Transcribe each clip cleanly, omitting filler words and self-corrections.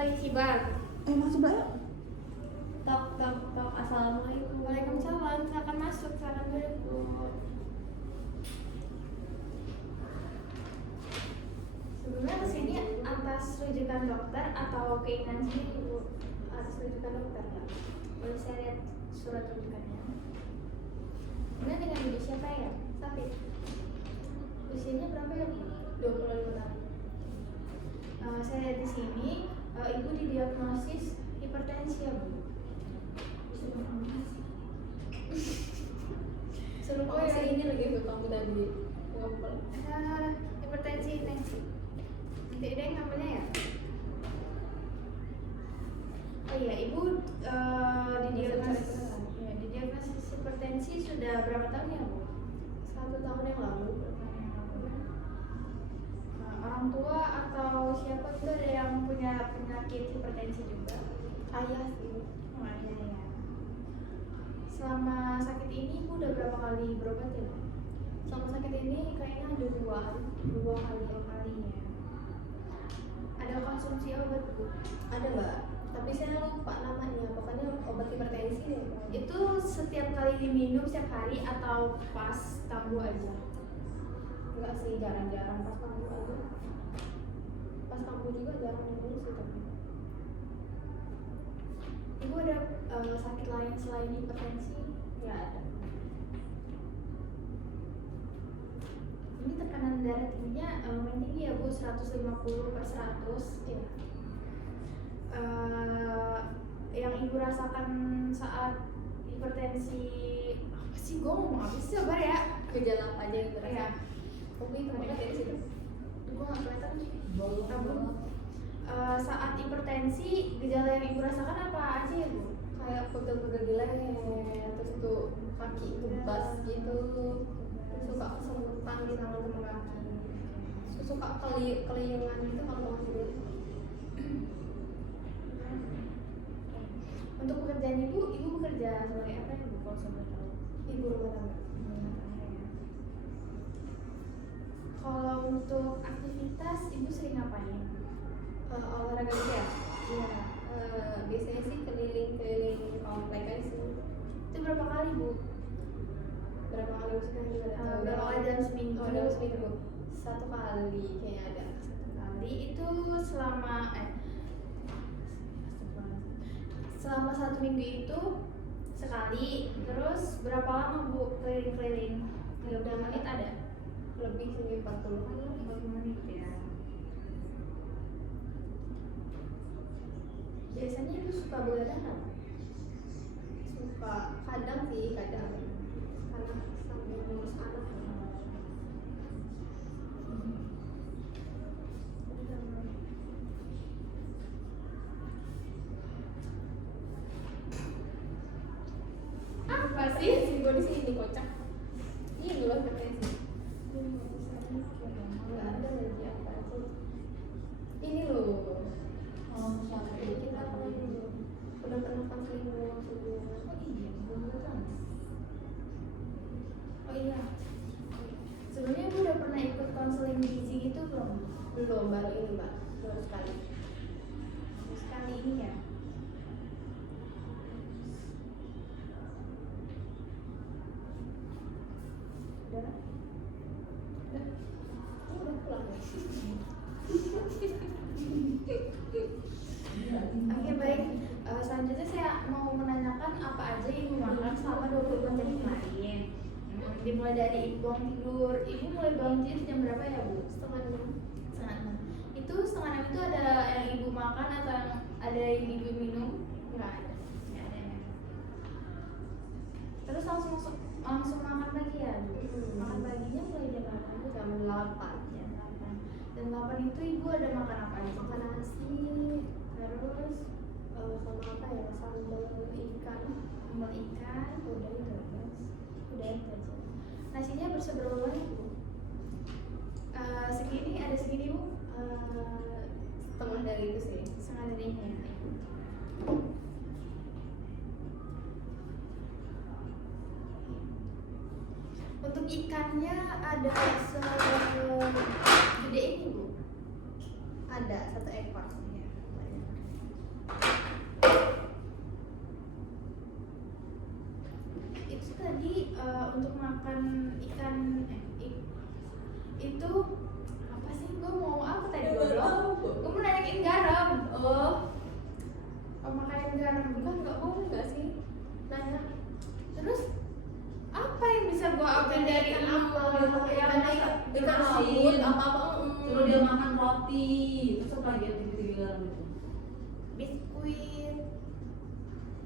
Lagi bang. Masuk Mbak ya? Tok tok tok. Assalamualaikum. Waalaikumsalam. Silakan masuk. Silakan duduk Bu. Sebelumnya kesini atas rujukan dokter atau keinginan sendiri Bu? Atas rujukan dokter nggak? Boleh saya lihat surat rujukannya? Kemudian dengan ibu siapa ya? Safi. Usianya berapa ya Bu? 25 tahun. Saya lihat di sini ibu didiagnosis hipertensi ya Bu. Suruh ini lagi tuh kamu tadi ngobrol. Hipertensi ini. Tidak ada yang namanya ya? Oh iya, ibu didiagnosis hipertensi sudah berapa tahun ya Bu? 1 tahun yang lalu. Orang tua atau siapa itu ada yang punya penyakit hipertensi juga? Ayah sih. Oh, ayah ya. Selama sakit ini ibu udah berapa kali berobat ya Bu? Sama sakit ini kayaknya ada dua kali ya. Ada konsumsi obat Bu? Ada Mbak, tapi saya lupa namanya. Pokoknya obat hipertensi deh. Itu setiap kali diminum setiap hari atau pas kambuh aja? Enggak sih, jarang-jarang pas kambuh aja. Pas kambuh juga jarang minum sih tapi. Ibu ada sakit lain selain hipertensi? Nggak ada. Ini tekanan darah tingginya lumayan tinggi ya Bu, 150/100 ya. Yang ibu rasakan saat hipertensi apa sih? Gue ngomong apa sih sabar ya? Gejala apa aja yang terasa? Ya. Kopi banget dari situ. Gue nggak kelihatan nih. Saat hipertensi gejala yang ibu rasakan apa aja ya Bu? Kayak pegel-pegel di leher, terus tuh kaki kebas gitu, terus suka kesemutan di tangan sama kaki, terus suka keliyungan gitu kalau mau tidur. Untuk pekerjaan ibu bekerja sebagai apa ya Bu kalau sampai tahu? Ibu rumah tangga. Kalau untuk aktivitas ibu sering ngapain? Olahraga juga ya? Iya. Biasanya sih keliling komplek aja sih. Itu berapa kali Bu? Berapa kali maksudnya? Berapa kali dalam seminggu? Oh, dalam seminggu. 1 kali kayaknya ada. 1 kali itu selama 1 minggu itu sekali. Terus berapa lama Bu keliling-keliling? 30 menit ada? Lebih sih 40 kan. 40 menit ya. Biasanya itu suka begadang apa? Suka kadang sih karena sambil ngurus anak. Apa sih? Gue di sini kocak. Ini loh hipertensi. Nggak ada lagi apa aja. Ini loh. Jadi kita udah pernah konseling sebelumnya. Oh iya. Sebelumnya ibu udah pernah ikut konseling gizi gitu belum? Belum, baru ini Mbak, baru sekali. Sekali ini ya. Udah? Udah? Ini udah pulang ya? Oke baik. Selanjutnya saya mau menanyakan apa aja ibu makan selama 24 jam kemarin. Dimulai dari ibu bangun tidur. Ibu mulai bangun tidur jam berapa ya Bu? 5:30. 5:30. Itu 5:30 itu ada yang ibu makan atau ada yang ibu minum? Nggak ada. Nggak ada ya. Terus langsung makan pagi ya Bu? Makan paginya mulai jam berapa? Jam 8. Jam 8. Jam 8 itu ibu ada makan apa aja? Makan nasi, Terus sama apa ya? Sambal ikan. sambal ikan, Udah itu. udah itu aja. Nasinya berseberapa banyak Bu? Segini, ada segini Bu? Setengah dari itu sih. Setengah dari ini ya. Untuk ikannya ada segede ini Bu? Ada 1 ekor. Ya, banyak. ikan itu apa sih? Gue mau apa tadi goblok? Gue mau nanyain garam. Makanan garam bukan nggak boleh nggak sih? Nanya. Terus apa yang bisa gue ambil dari Ikan apa? ikan laut apa Suruh dia makan roti, terus apa lagi yang tinggi-tinggi garam itu? Biskuit.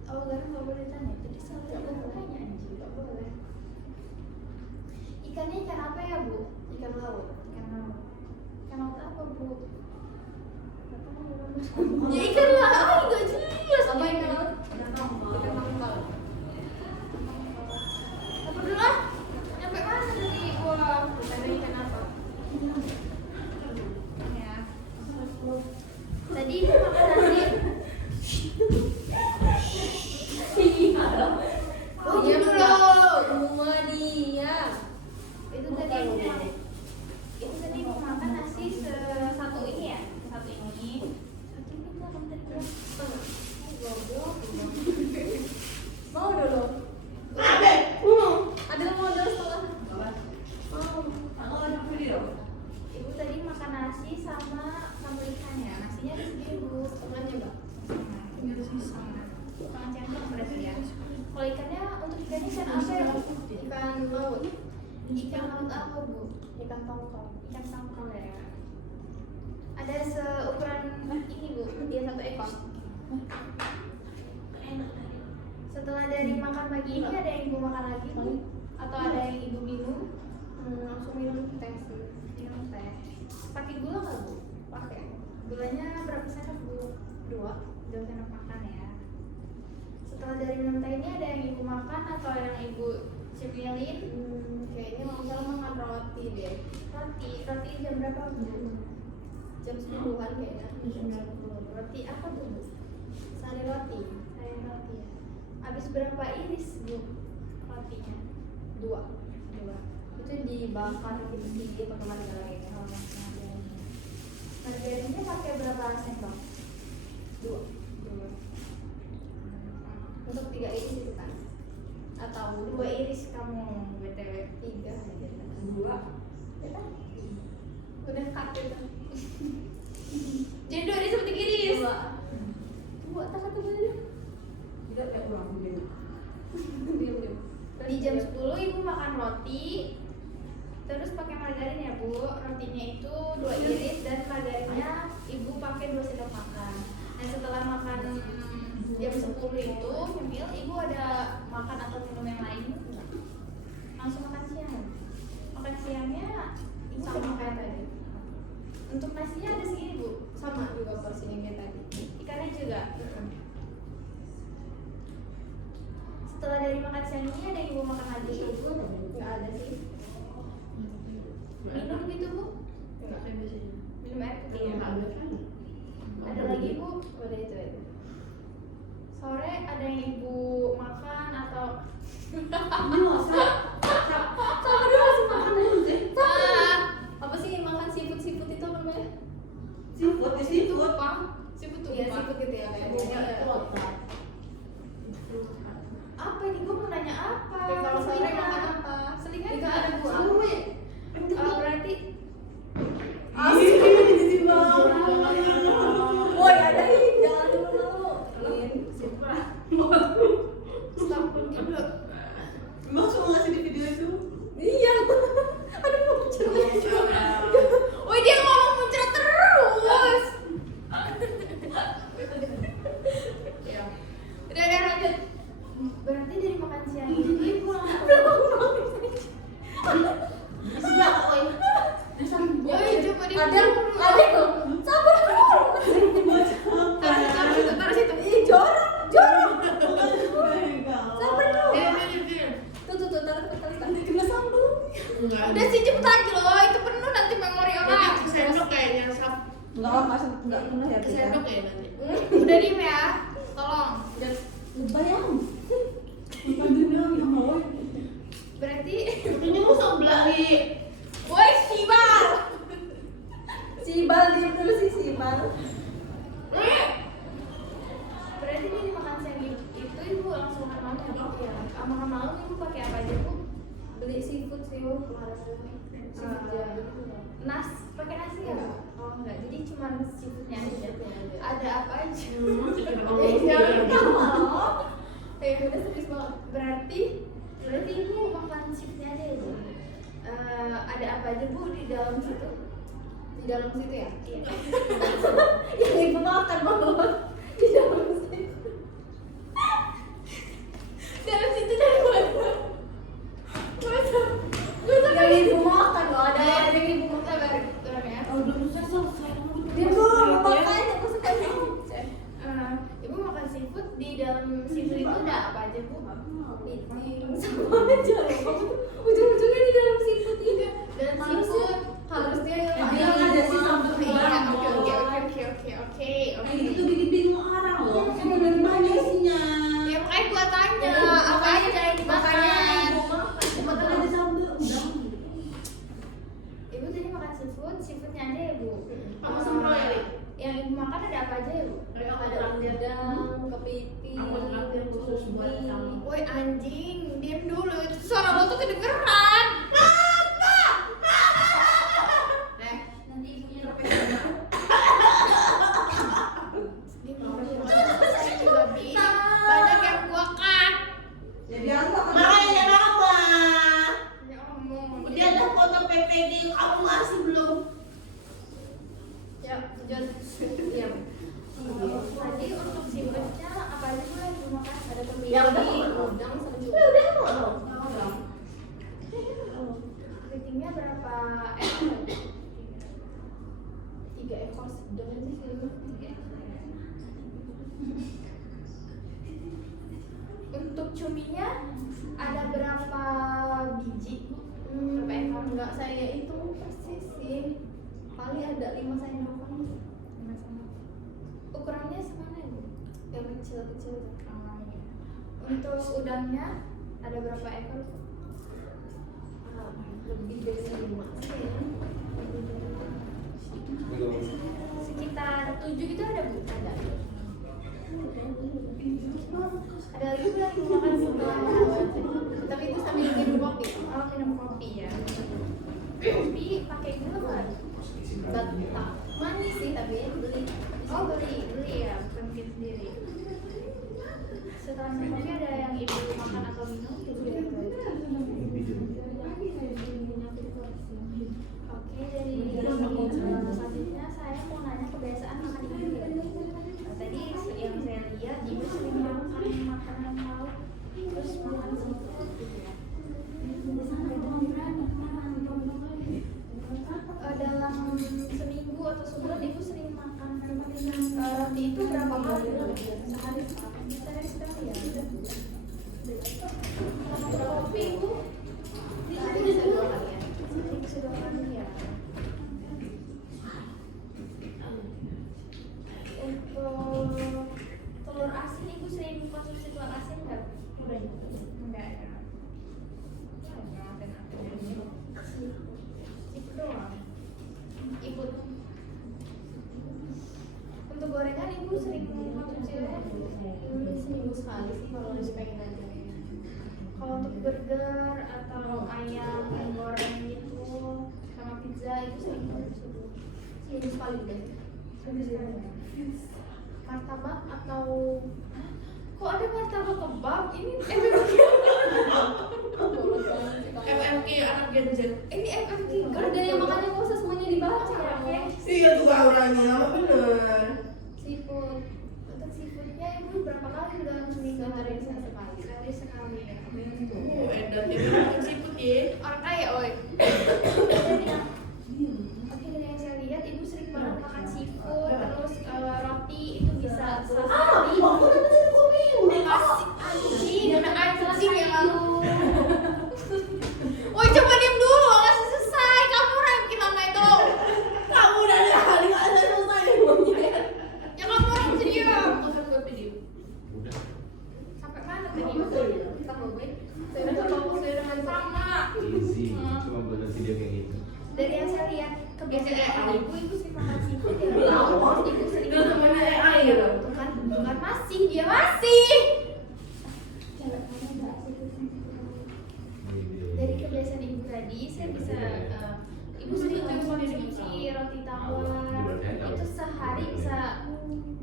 Oh garam nggak boleh tanya. Tadi soalnya gue mau tanya anjing nggak boleh. Ikannya ikan apa ya bu? ikan laut. Ikan laut. Ikan laut apa bu? Ya, ikan laut nggak jelas. Apa ikan laut? Ikan tongkol. Ikan tongkol. Apa dulu lah? Nyampe mana tadi gua? Ada ikan apa? Ya. Tadi ibu makan nasi. Oh, Dia gitu udah loh. rumah dia. Itu tadi ibu makan. Itu tadi ibu makan nasi satu ini ya? Satu ini. Satu ini gua makan tadi berapa? Goblok. Mau dulu. Ada. Ada modal setengah. Apa? Mau. Aku ada video. Ibu tadi makan nasi sama sambal ikan ya. Nasinya ada segini bu. Setengahnya mbak. Setengah centong berarti ya. Kalau ikannya untuk ikannya ikan apa ya bu? Ikan laut. Ikan laut apa bu? Ikan tongkol. Ikan tongkol ya. Ada seukuran ini bu. Dia satu ekor. Setelah dari makan pagi ini ada yang ibu makan lagi bu? Atau ada yang ibu minum? Langsung minum teh sih. Minum teh. Pakai gula nggak bu? Pakai. Gulanya berapa sendok bu? 2. 2 sendok makan ya. Setelah dari minum teh ini ada yang ibu makan atau yang ibu cemilin? Kayaknya Mangsal makan roti deh. Roti jam berapa bu? Jam 10-an kayaknya. Jam 10. Roti apa tuh bu? Sari roti. Saya roti ya. Habis berapa iris bu rotinya? 2. Itu dibakar sedikit pakai margarin. Margarinnya pakai berapa sendok? 2. Untuk 3 iris itu kan? Atau 2 iris kamu btw. 3 aja. 2. Ya kan? Udah cut itu. Jadi 2 iris sama 3 iris? 2 tak satu dulu. Tidak kayak kurang video. Diam. Di jam 10 ibu makan roti. Terus pakai margarin ya bu. Rotinya itu 2 iris dan margarinnya ibu pakai 2 sendok makan. Nah setelah makan jam 10 itu nyemil, ibu ada makan atau minum yang lain? Langsung makan siang. Makan siangnya ibu sama kayak tadi. Untuk nasinya ada segini bu. Sama juga porsinya kayak tadi. Ikannya juga. Setelah dari makan siang ini ada yang ibu makan lagi? Nggak ada sih. Minum gitu bu? Nggak. Minum air putih ya? Kan? Ada lagi bu? Udah itu aja. Sore ada yang ibu makan atau Ini masa? Sama dulu masih makan dulu sih. ah, Apa sih makan seafood itu namanya? Seafood, ya seafood. tumpang? Seafood Iya tumpang? seafood gitu ya kayak Seafoodnya kayak itu lontong. Apa ini? Gue mau nanya apa? Tapi kalau sore Selingan. makan apa? Selingan Ikan nggak ada bu? suwe. Berarti Asik, jadi banget. Woi ada ini jangan dulu. stop dulu. Emang semua ngasih di video itu? Iya. Aduh mau cerita. Woi dia ngomong muncrat terus. Udah lanjut. Berarti dari makan siang ini ibu Bisa kok, Woi. Bisa. Woi coba di Ada dong. Sabar dulu. taruh situ. Ih jorok. Sabar dulu. Dia. Tuh taruh kena sambal. Udah sih cepet aja loh, itu penuh nanti memori orang. Sendok kayaknya Enggak penuh ya, Tia. sendok ya nanti. Udah diem ya, tolong. Bayang. Bukan dendam, ya mau. Berarti, Ini mau sebelah nih. woi Sibal. Sibal diam dulu sih Sibal. Berarti ini makan siang itu ibu langsung makan malam ya? Iya. Makan malam ibu pakai apa aja bu? beli seafood sih kemarin. Seafood jadi. Pakai nasi ya? Oh enggak, jadi cuma seafoodnya aja. Ada apa aja? Udah serius banget. Berarti ibu makan seafoodnya aja ya, Bu? Ada apa aja, Bu, di dalam situ? Di dalam situ ya? Iya. Yang ibu makan banget di dalam situ. Dalam situ dari mana? Yang ibu makan loh, ada yang ibu makan bareng ya. Oh, belum selesai. Dia belum makan, aku suka seafood. Ibu makan seafood, di dalam seafood itu ada apa aja, Bu? Meeting sama aja. Ujung-ujungnya di dalam seafood itu. Dan seafood Harusnya Yang ada sih sambal Iya, goreng. oke. Kayak gitu tuh bikin bingung orang loh. Cuma gimana isinya? Ya makanya gua tanya, apa aja yang dimakan? Makan ada sambal udang. Ibu tadi makan seafoodnya aja ya, Bu? Sama sambal ya, Li? Yang ibu makan ada apa aja ya, Bu? ada rendang, kepiting, Aku terakhir khusus buat kamu. Woi anjing, diam dulu. Itu suara lo tuh kedengeran. Nanti ibunya repot. Banyak yang gua cut. Ya biasa. Makanya apa? Ya omong. Udah ada foto PPD kamu masih belum? ya jalan diam. Tadi untuk seafoodnya apa aja, Bu, yang ibu makan? Ada Ya udah kepiting. udang sama juga. Ya udah kok. Kepitingnya berapa ekor? 3 ekor sedang aja sih. Untuk cuminya ada berapa biji? Berapa ekor? Enggak saya hitung persis sih. Kali ada 5 sendokan. Ukurannya semana, Bu? Yang kecil-kecil. Untuk udangnya ada berapa ekor? Lebih dari 5 sih ya. Sekitar 7 gitu ada, Bu? Ada. Ada lagi nggak yang mau makan setelah Tapi itu sambil minum kopi. oh, minum kopi ya? Kopi pakai gula nggak? Tak manis sih tapi ya beli. Oh beli ya, bukan bikin sendiri. Setelah minum kopi ada yang ibu makan atau minum? Oke, dari selanjutnya saya mau nanya kebiasaan makan ibu. Tadi yang saya lihat ibu sering makan makanan laut, terus makan seafood gitu ya. Dalam seminggu atau sebulan ibu sering makan roti itu berapa kali? Sehari sekali ya. Kalau kopi ibu Tapi bisa 2 kali ya. bisa 2 kali ya. Untuk telur asin ibu sering konsumsi telur asin nggak? Enggak ya. Itu doang. Ibu untuk gorengan ibu sering konsumsi Seminggu sekali sih kalau lagi pengen aja. kalau untuk burger atau ayam goreng gitu sama pizza ibu sering konsumsi Seminggu sekali deh. martabak atau kok ada martabak kebab ini MMK anak Gen Z. ini FFG Ada yang makannya nggak usah semuanya dibaca. Iya tuh orangnya nama bener. Seafood. untuk seafoodnya ibu berapa kali dalam seminggu? Sehari bisa sekali. Sehari sekali ya. Edan dia makan siput ya. Orang kaya oi. Oke, dari yang saya lihat ibu sering banget makan seafood, terus roti itu bisa sehari. Aku udah pesen kopi. Anjing ya kamu. Woi coba diam dulu, nggak selesai. Kamu orang yang bikin lama itu. Kamu udah kali nggak selesai ngomongnya. Ya kamu orang bisa diam. Pesen kopi dia. Udah. Sampai mana tadi? Kita ngomongin. Saya udah fokus dengan Sama. Easy, cuma buat video kayak gitu. Dari yang saya lihat kebiasaan ibu sering makan seafood ya. Ibu sering Itu temennya AI gitu. bukan masih, dia masih. Dari kebiasaan tadi saya bisa ibu sering konsumsi roti tawar itu sehari bisa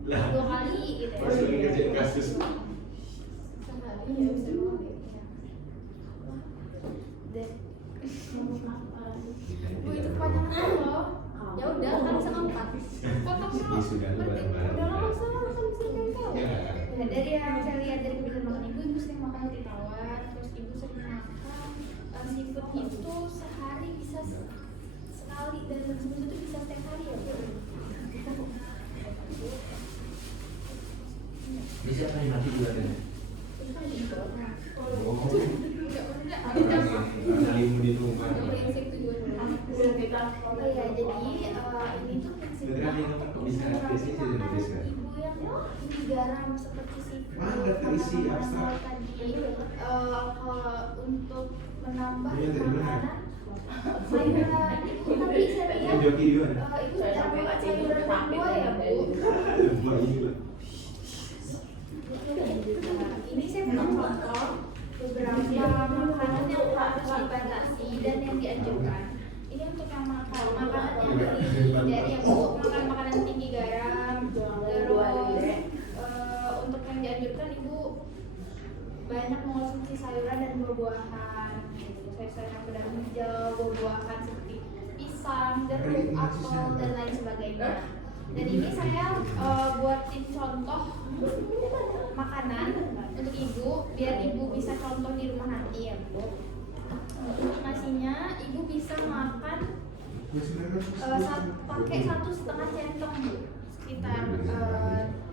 2 kali gitu ya. Pas lagi kerjain kasus. Sehari ya bisa 2 kali. Dan Bu itu kepanjangan loh. Ya udah kan bisa 4. Kok kamu Ya sudah, lu bareng-bareng. udah lama sama kan bisa kau. Ya. Ya, dari yang saya lihat dari kebiasaan makan ibu sering makan roti tawar, terus ibu sering makan seafood itu sehari bisa sekali dan seafood itu bisa setiap hari ya Bu. Bisa main mati juga kan? Oh. Kalimu ditunggu. Prinsip tujuan. Oh ya, jadi ini tuh prinsipnya untuk Bisa mengurangi apresiasi dan makanan apresiasi. ibu yang tinggi garam seperti seafood, Wah, nggak terisi, makanan abstrak. tadi. Kalau untuk menambah Iya, dari mana? makanan sayuran ibu tadi saya lihat Joki di mana? ibu sudah buat sayuran dan buah ya Bu. Wah, gila. Nah, ini saya punya contoh beberapa makanan yang harus dibatasi dan yang dianjurkan. Ini untuk yang makanan yang dihindari ya Bu, makan makanan tinggi garam. Terus untuk yang dianjurkan ibu banyak mengonsumsi sayuran dan buah-buahan. Sayur-sayuran yang udang hijau, buah-buahan seperti pisang, jeruk, apel dan lain sebagainya. Dan ini saya buatin contoh makanan untuk ibu biar ibu bisa contoh di rumah nanti ya Bu. Untuk nasinya ibu bisa makan pakai 1,5 centong Bu, sekitar 3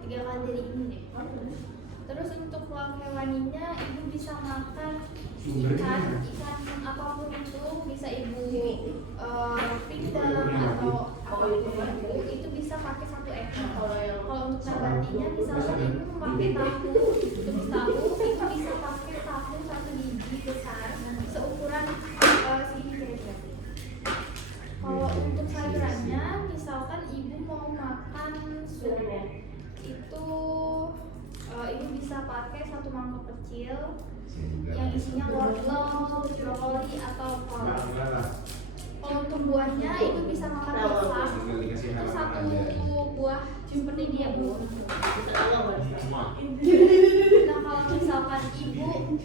kali dari ini deh. Terus untuk lauk hewaninya ibu bisa makan ikan apapun itu, bisa ibu pindang atau apapun itu bisa pakai 1 ekor. Kalau untuk nabatinya misalnya ibu memakai tahu, tumis tahu itu bisa pakai tahu 1 biji besar seukuran segini kira-kira. Kalau untuk sayurannya misalkan ibu mau makan sup itu ibu bisa pakai 1 mangkok kecil yang isinya wortel, brokoli atau kol. Kalau untuk buahnya ibu bisa makan pisang itu 1 buah seperti ini ya Bu. Nah kalau misalkan ibu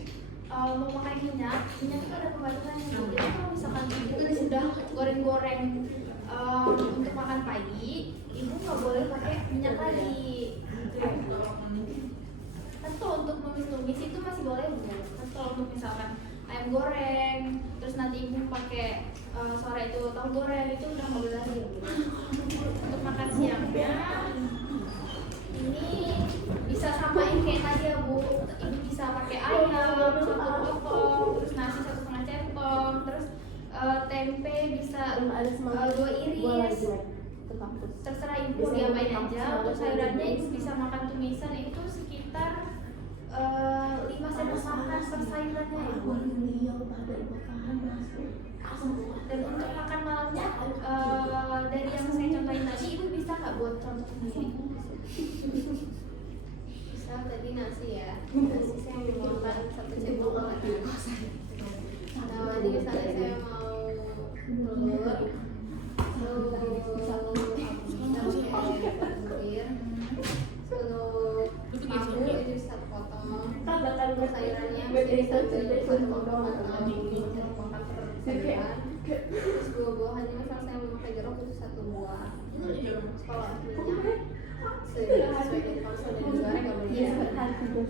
mau pakai minyak itu ada pembatasannya Bu. Jadi kalau misalkan ibu sudah goreng-goreng untuk makan pagi, ibu nggak boleh pakai minyak lagi. Gitu. Kan kalau untuk numis-numis itu masih boleh Bu. Kan kalau untuk misalkan ayam goreng, terus nanti ibu pakai sore itu tahu goreng itu udah nggak boleh lagi Bu. Untuk makan siangnya ini bisa samain kayak tadi ya Bu. Ibu bisa pakai ayam 1 potong, terus nasi 1,5 centong, terus tempe bisa 2 iris. Terserah ibu mau diapain aja. Untuk sayurannya ibu bisa makan tumisan itu sekitar 5 sendok makan per sayurannya ya Bu. Dan untuk makan malamnya dari yang saya contohin tadi ibu bisa nggak buat contoh sendiri? Misal tadi nasi ya. Nasi saya mau makan 1 centong makan. Nah, ini misalnya saya mau telur. Tahu itu 1 potong. Sayurannya bisa 1 potong atau makan per sayuran. Terus buah-buahannya misal saya mau pakai jeruk itu 1 buah. Kalau minyak sesuai dengan konsol dan digoreng nggak boleh.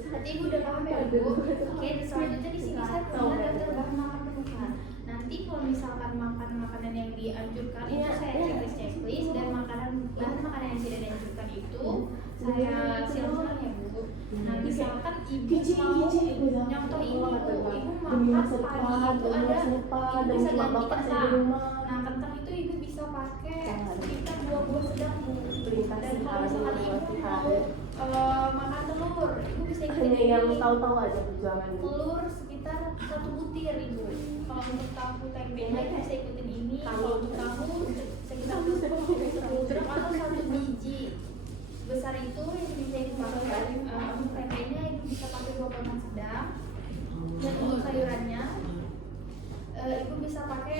Nanti ibu udah paham ya Bu. Oke, selanjutnya di sini saya punya daftar bahan makan penutupan. Nanti kalau misalkan makan makanan yang dianjurkan itu saya checklist dan bahan makanan yang tidak dianjurkan itu saya silang-silang ya Bu. Nah misalkan ibu mau nyontoh ini Bu, ibu makan pagi itu ada ibu bisa ganti kentang. Nah kentang itu ibu bisa pakai sekitar 2 buah sedang Bu. Dan kalau misalkan ibu mau makan telur, ibu bisa ikutin Hanya yang ini. tahu-tahu aja perjuangan. Telur sekitar 1 butir ibu. Kalau untuk tahu tempenya ibu bisa ikutin ini. Kalau untuk tahu sekitar 10 atau 1 biji besar itu yang bisa ibu pakai. Untuk tempenya ibu bisa pakai 2 potong sedang. Dan untuk sayurannya ibu bisa pakai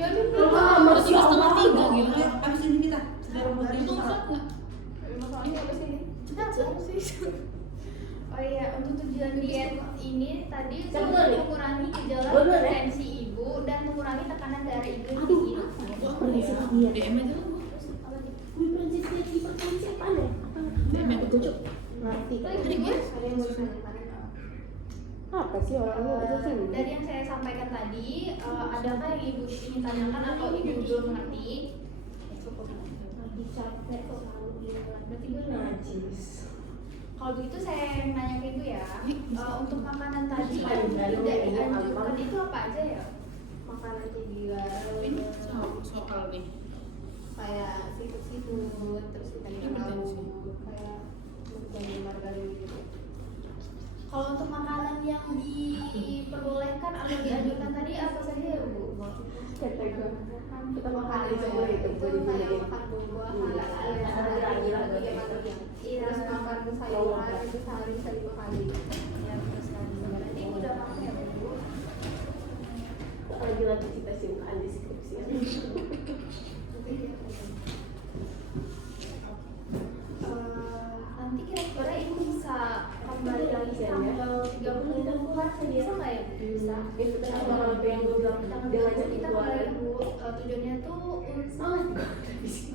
Jadi Masih setengah 3 Ayo, gila. abis ini kita sekarang mau Itu salah. enggak enggak. masalahnya apa sih ini? Oh iya, untuk tujuan diet ini tadi Yang untuk bener nih? mengurangi gejala Bener ya? hipertensi ibu dan mengurangi tekanan darah ibu yang Aduh, tinggi. gua berisik dia. DM aja lu. Terus apa lagi? Hipertensi apaan ya? DM aja. Cocok. Ngerti. Tadi gue Ada yang mau ditanyakan? Apa sih orang-orang itu sih? dari yang saya sampaikan tadi, adakah yang ibu ingin tanyakan atau ibu belum mengerti? Cukup. Lagi capek kok tahu dia. Berarti gue Najis. kalau begitu saya yang nanya ke ibu ya. Untuk makanan tadi Iya, yang iya, tidak iya, dianjurkan iya. itu apa aja ya? Makanan kayak garam, Ini soal nih. kayak seafood, terus ikan Hipertensi. laut, kayak mungkin margarin gitu. Kalau untuk makanan yang diperbolehkan atau dianjurkan tadi apa saja ya bu? Kata gue. Kita makan Ada di sebelah itu. itu Gue kayak dijadiin. makan buah, Gila, gila, Iya. terus makan sayuran itu sehari bisa 5 kali. Ya, terus lagi. Berarti ibu udah paham ya bu? Lagi cita simpan di skripsi. Nanti kira-kira ibu bisa kembali lagi tanggal 30 kan bisa nggak ya bu? Bisa. Itu kan orang yang gue bilang dia ngajak Kita keluar. kembali ibu, tujuannya tuh Semangat.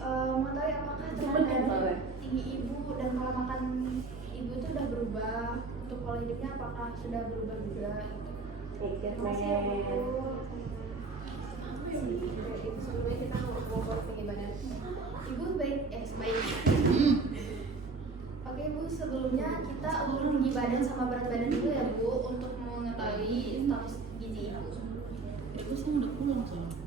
mengetahui apakah Cepet kan, tekanan Pak? tinggi ibu dan pola makan ibu itu udah berubah, untuk pola hidupnya apakah sudah berubah juga? Mikir Makasih ya men. bu. Sebelumnya kita ngobrol tinggi badan. Ibu baik, baik. Oke bu, sebelumnya kita ukur tinggi badan sama berat badan dulu ya bu, untuk mengetahui status gizi ibu. Terus udah pulang soalnya.